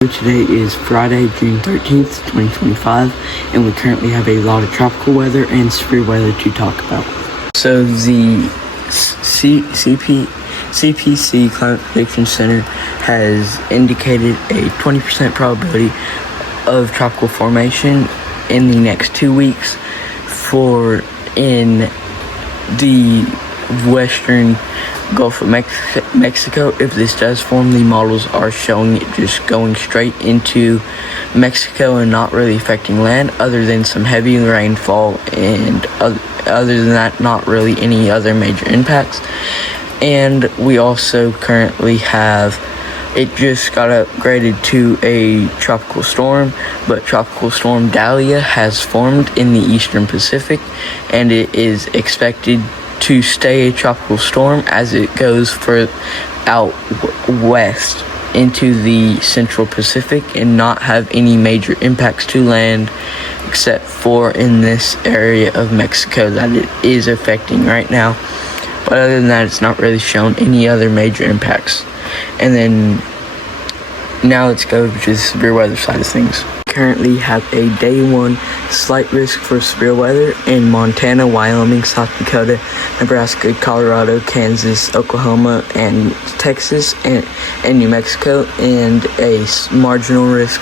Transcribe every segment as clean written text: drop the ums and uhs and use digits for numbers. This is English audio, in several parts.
Today is Friday, June 13th, 2025, and we currently have a lot of tropical weather and severe weather to talk about. So the CPC Climate Prediction Center has indicated a 20% probability of tropical formation in the next 2 weeks in the western Gulf of Mexico. If this does form, the models are showing it just going straight into Mexico and not really affecting land, other than some heavy rainfall, and other than that, not really any other major impacts. And we also currently have, it just got upgraded to a tropical storm, but Tropical Storm Dahlia has formed in the eastern Pacific, and it is expected to stay a tropical storm as it goes out west into the central Pacific and not have any major impacts to land, except for in this area of Mexico that it is affecting right now. But other than that, it's not really shown any other major impacts. And then now let's go to the severe weather side of things. Currently have a day 1 slight risk for severe weather in Montana, Wyoming, South Dakota, Nebraska, Colorado, Kansas, Oklahoma, and Texas, and New Mexico, and a marginal risk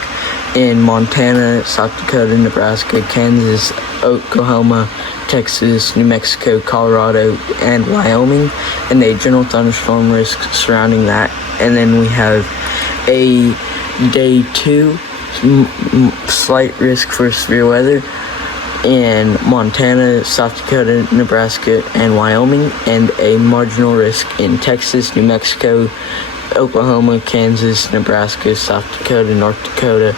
in Montana, South Dakota, Nebraska, Kansas, Oklahoma, Texas, New Mexico, Colorado, and Wyoming, and a general thunderstorm risk surrounding that. And then we have a day 2 slight risk for severe weather in Montana, South Dakota, Nebraska, and Wyoming, and a marginal risk in Texas, New Mexico, Oklahoma, Kansas, Nebraska, South Dakota, North Dakota,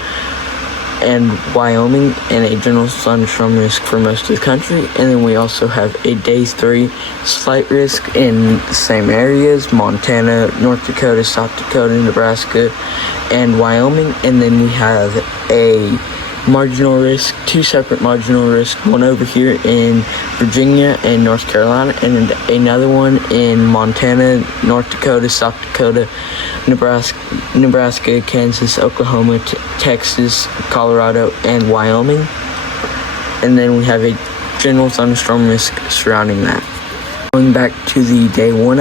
and Wyoming, and a general thunderstorm risk for most of the country. And then we also have a day 3 slight risk in the same areas: Montana, North Dakota, South Dakota, Nebraska, and Wyoming. And then we have a marginal risk, 2 separate marginal risks, one over here in Virginia and North Carolina, and another one in Montana, North Dakota, South Dakota, Nebraska, Kansas, Oklahoma, Texas, Colorado, and Wyoming. And then we have a general thunderstorm risk surrounding that. Going back to the day 1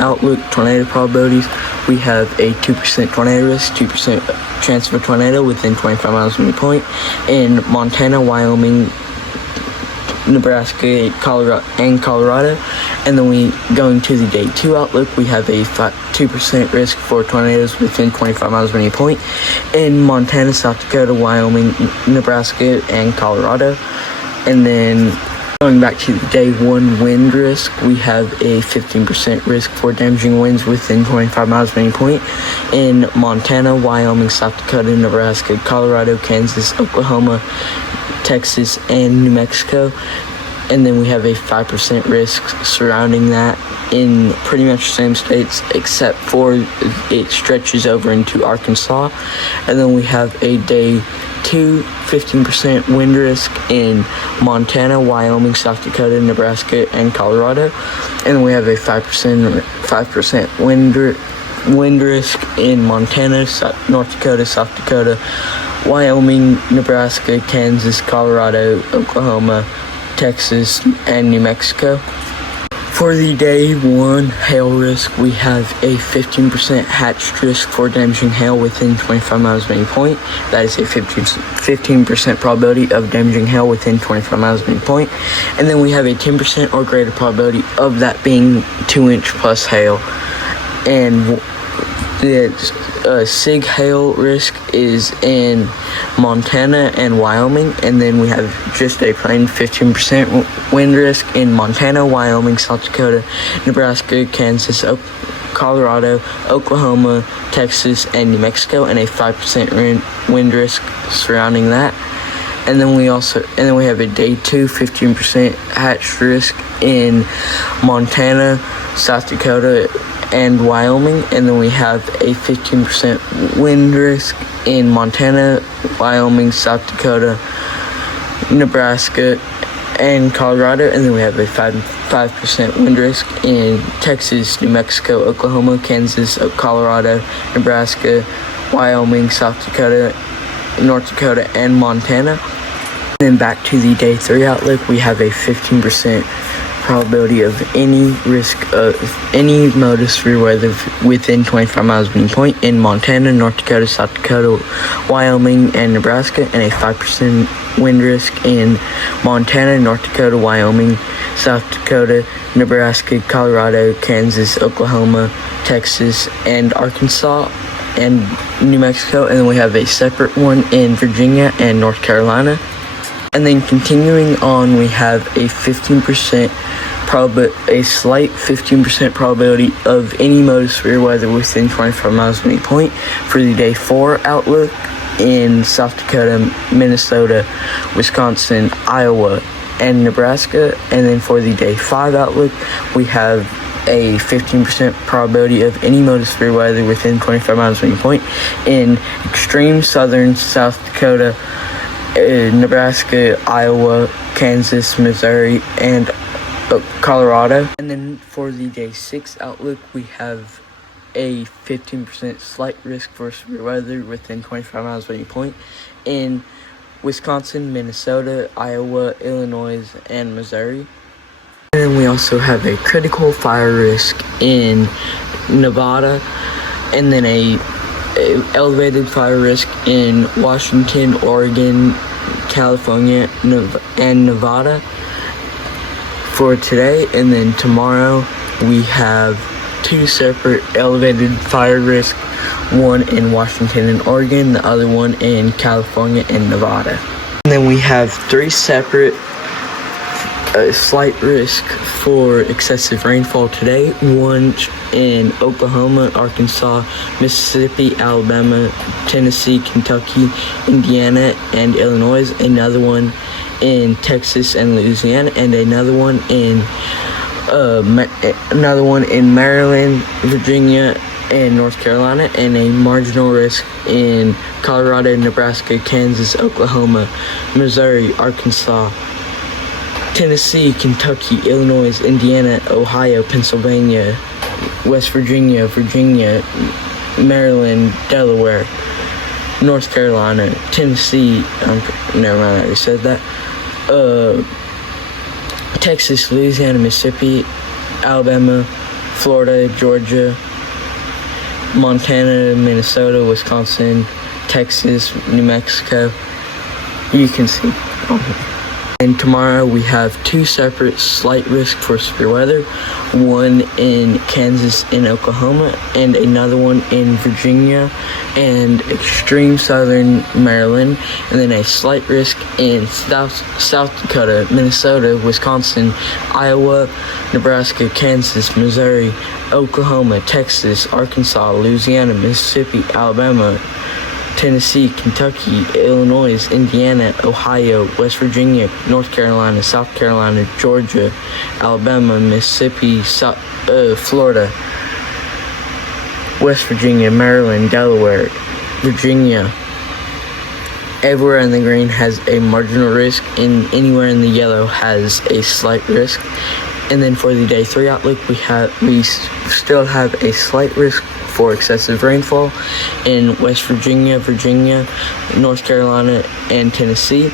outlook tornado probabilities, we have a 2% tornado risk, 2% chance of a tornado within 25 miles from the point in Montana, Wyoming, Nebraska, Colorado. And then we going to the day 2 outlook, we have a 2% risk for tornadoes within 25 miles from any point in Montana, South Dakota, Wyoming, Nebraska, and Colorado. And then going back to the day 1 wind risk, we have a 15% risk for damaging winds within 25 miles from any point in Montana, Wyoming, South Dakota, Nebraska, Colorado, Kansas, Oklahoma, Texas, and New Mexico. And then we have a 5% risk surrounding that in pretty much the same states, except for it stretches over into Arkansas. And then we have a day 2 15% wind risk in Montana, Wyoming, South Dakota, Nebraska, and Colorado. And then we have a 5% wind risk in Montana, North Dakota, South Dakota, Wyoming, Nebraska, Kansas, Colorado, Oklahoma, Texas, and New Mexico. For the day 1 hail risk, we have a 15% hatched risk for damaging hail within 25 miles of any point. That is a 15% probability of damaging hail within 25 miles of any point. And then we have a 10% or greater probability of that being 2-inch plus hail. And the SIG hail risk is in Montana and Wyoming. And then we have just a plain 15% wind risk in Montana, Wyoming, South Dakota, Nebraska, Kansas, Colorado, Oklahoma, Texas, and New Mexico, and a 5% wind risk surrounding that. And then we have a day 2 15% hatched risk in Montana, South Dakota, and Wyoming. And then we have a 15% wind risk in Montana, Wyoming, South Dakota, Nebraska, and Colorado. And then we have a 5% wind risk in Texas, New Mexico, Oklahoma, Kansas, Colorado, Nebraska, Wyoming, South Dakota, North Dakota, and Montana. Then back to the day 3 outlook, we have a 15% probability of any risk of any mode of severe weather within 25 miles of any point in Montana, North Dakota, South Dakota, Wyoming, and Nebraska, and a 5% wind risk in Montana, North Dakota, Wyoming, South Dakota, Nebraska, Colorado, Kansas, Oklahoma, Texas, and Arkansas, and New Mexico. And then we have a separate one in Virginia and North Carolina. And then continuing on, we have a slight 15% probability of any mode of severe weather within 25 miles of any point for the day 4 outlook in South Dakota, Minnesota, Wisconsin, Iowa, and Nebraska. And then for the day 5 outlook, we have a 15% probability of any mode of severe weather within 25 miles of any point in extreme southern South Dakota, Nebraska, Iowa, Kansas, Missouri, and Colorado. And then for the day 6 outlook, we have a 15% slight risk for severe weather within 25 miles of any point in Wisconsin, Minnesota, Iowa, Illinois, and Missouri. And then we also have a critical fire risk in Nevada, and then a elevated fire risk in Washington, Oregon, California, and Nevada for today. And then tomorrow we have 2 separate elevated fire risks, one in Washington and Oregon, the other one in California and Nevada. And then we have 3 separate slight risk for excessive rainfall today, one in Oklahoma, Arkansas, Mississippi, Alabama, Tennessee, Kentucky, Indiana, and Illinois, another one in Texas and Louisiana, and another one in Maryland, Virginia, and North Carolina, and a marginal risk in Colorado, Nebraska, Kansas, Oklahoma, Missouri, Arkansas, Tennessee, Kentucky, Illinois, Indiana, Ohio, Pennsylvania, West Virginia, Maryland, Delaware, North Carolina, Tennessee, never mind, I already said that, Texas, Louisiana, Mississippi, Alabama, Florida, Georgia, Montana, Minnesota, Wisconsin, Texas, New Mexico. You can see on here. And tomorrow we have 2 separate slight risk for severe weather, one in Kansas and Oklahoma, and another one in Virginia and extreme southern Maryland, and then a slight risk in South Dakota, Minnesota, Wisconsin, Iowa, Nebraska, Kansas, Missouri, Oklahoma, Texas, Arkansas, Louisiana, Mississippi, Alabama, Tennessee, Kentucky, Illinois, Indiana, Ohio, West Virginia, North Carolina, South Carolina, Georgia, Alabama, Mississippi, Florida, West Virginia, Maryland, Delaware, Virginia. Everywhere in the green has a marginal risk, and anywhere in the yellow has a slight risk. And then for the day 3 outlook, we still have a slight risk for excessive rainfall in West Virginia, North Carolina, and Tennessee.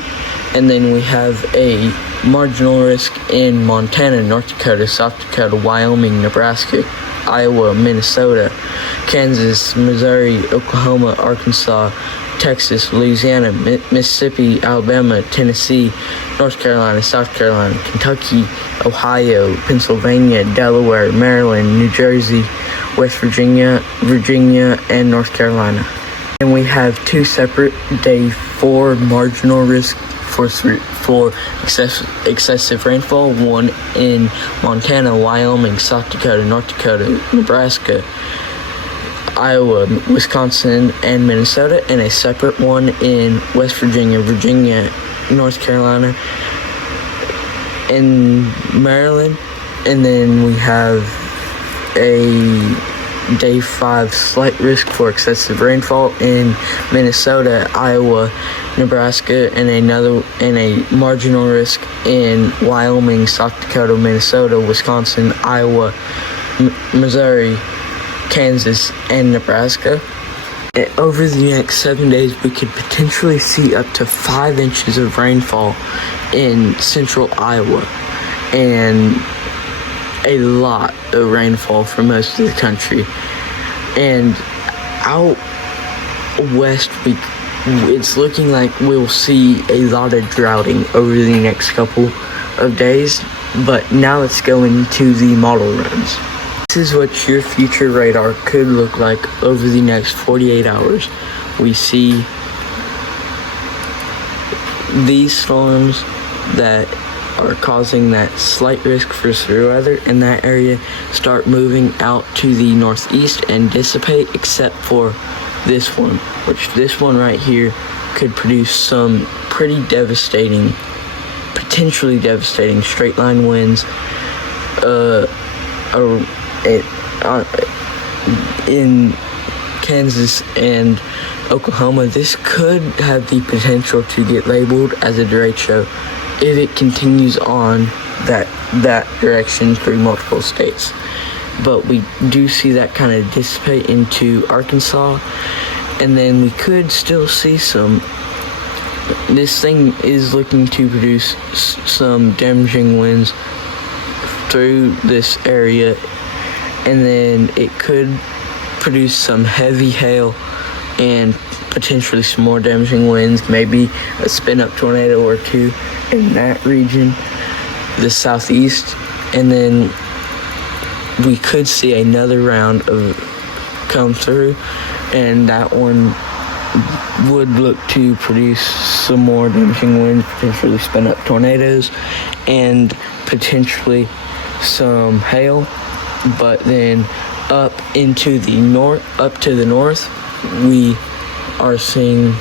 And then we have a marginal risk in Montana, North Dakota, South Dakota, Wyoming, Nebraska, Iowa, Minnesota, Kansas, Missouri, Oklahoma, Arkansas, Texas, Louisiana, Mississippi, Alabama, Tennessee, North Carolina, South Carolina, Kentucky, Ohio, Pennsylvania, Delaware, Maryland, New Jersey, West Virginia, and North Carolina. And we have 2 separate day 4 marginal risk for excessive rainfall, one in Montana, Wyoming, South Dakota, North Dakota, Nebraska, Iowa, Wisconsin, and Minnesota, and a separate one in West Virginia, North Carolina, and Maryland. And then we have a day 5 slight risk for excessive rainfall in Minnesota, Iowa, Nebraska, and a marginal risk in Wyoming, South Dakota, Minnesota, Wisconsin, Iowa, Missouri, Kansas, and Nebraska. over the next 7 days, we could potentially see up to 5 inches of rainfall in central Iowa, and a lot of rainfall for most of the country. And out west, it's looking like we'll see a lot of droughting over the next couple of days, but now let's go into the model runs. This is what your future radar could look like over the next 48 hours. We see these storms that are causing that slight risk for severe weather in that area start moving out to the northeast and dissipate, except for this one, which this one right here could produce some pretty devastating, potentially devastating straight line winds in Kansas and Oklahoma. This could have the potential to get labeled as a derecho if it continues on that direction through multiple states. But we do see that kind of dissipate into Arkansas, and then we could still see some. This thing is looking to produce some damaging winds through this area, and then it could produce some heavy hail and potentially some more damaging winds, maybe a spin-up tornado or two in that region, the southeast. And then we could see another round of come through, and that one would look to produce some more damaging winds, potentially spin-up tornadoes, and potentially some hail. But then up to the north, we are seeing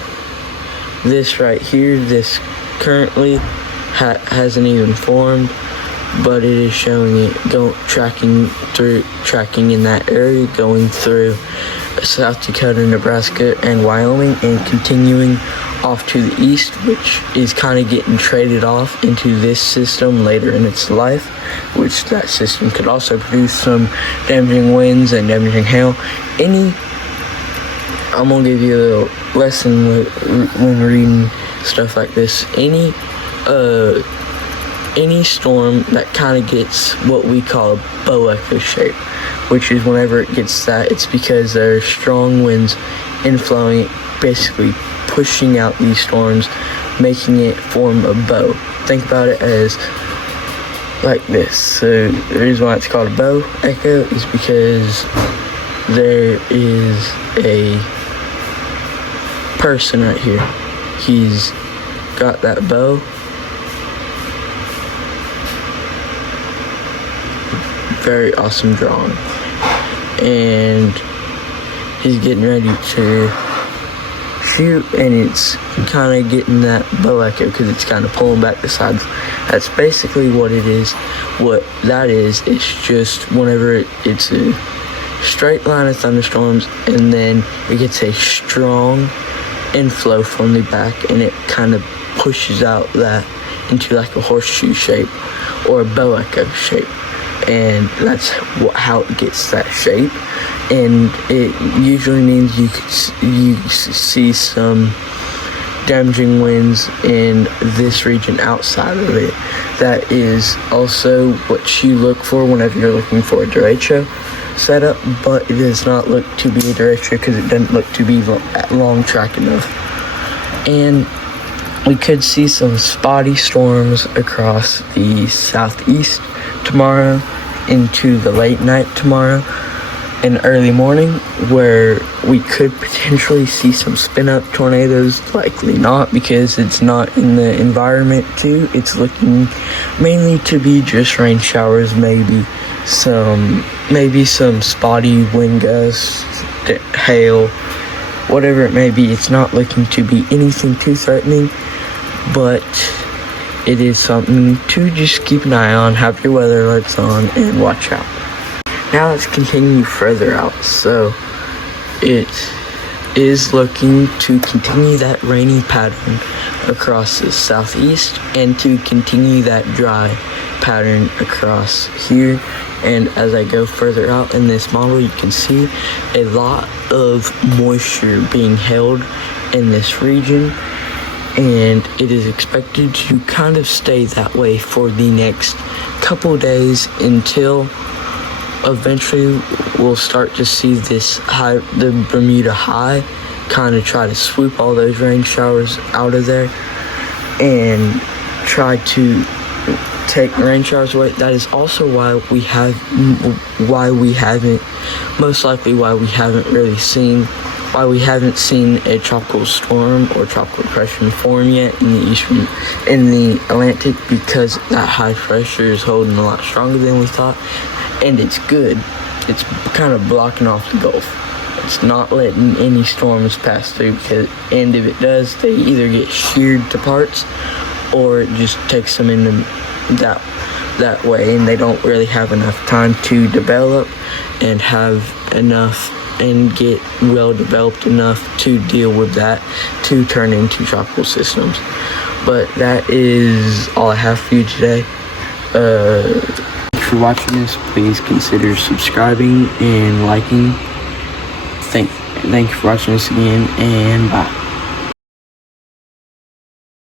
this right here. This currently hasn't even formed, but it is showing it tracking in that area, going through South Dakota, Nebraska, and Wyoming, and continuing off to the east, which is kind of getting traded off into this system later in its life, which that system could also produce some damaging winds and damaging hail. I'm gonna give you a little lesson when reading stuff like this. Any storm that kind of gets what we call a bow echo shape, which is whenever it gets that, it's because there are strong winds inflowing, basically pushing out these storms, making it form a bow. Think about it as like this. So the reason why it's called a bow echo is because there is a person right here. He's got that bow. Very awesome drawing. And he's getting ready to shoot, and it's kind of getting that bow echo because it's kind of pulling back the sides. That's basically what it is. What that is, it's just whenever it's a straight line of thunderstorms, and then it gets a strong inflow from the back, and it kind of pushes out that into like a horseshoe shape or a bow echo shape, and that's how it gets that shape. And it usually means you see some damaging winds in this region outside of it. That is also what you look for whenever you're looking for a derecho setup, but it does not look to be a derecho because it doesn't look to be long track enough. And we could see some spotty storms across the southeast tomorrow into the late night tomorrow and early morning, where we could potentially see some spin-up tornadoes. Likely not, because it's not in the environment to. It's looking mainly to be just rain showers, maybe some spotty wind gusts, hail, whatever it may be. It's not looking to be anything too threatening, but it is something to just keep an eye on, have your weather alerts on, and watch out. Now let's continue further out. So it is looking to continue that rainy pattern across the southeast and to continue that dry pattern across here. And as I go further out in this model, you can see a lot of moisture being held in this region, and it is expected to kind of stay that way for the next couple days until eventually we'll start to see this high, the Bermuda high, kind of try to swoop all those rain showers out of there and try to take rain showers away. That is also why we haven't seen a tropical storm or tropical depression form yet in the Atlantic, because that high pressure is holding a lot stronger than we thought, and it's good. It's kind of blocking off the Gulf. It's not letting any storms pass through, and if it does, they either get sheared to parts or it just takes them in that way, and they don't really have enough time to develop and have enough and get well developed enough to deal with that to turn into tropical systems. But that is all I have for you today. Thanks for watching this. Please consider subscribing and liking. Thank you for watching this again, and bye.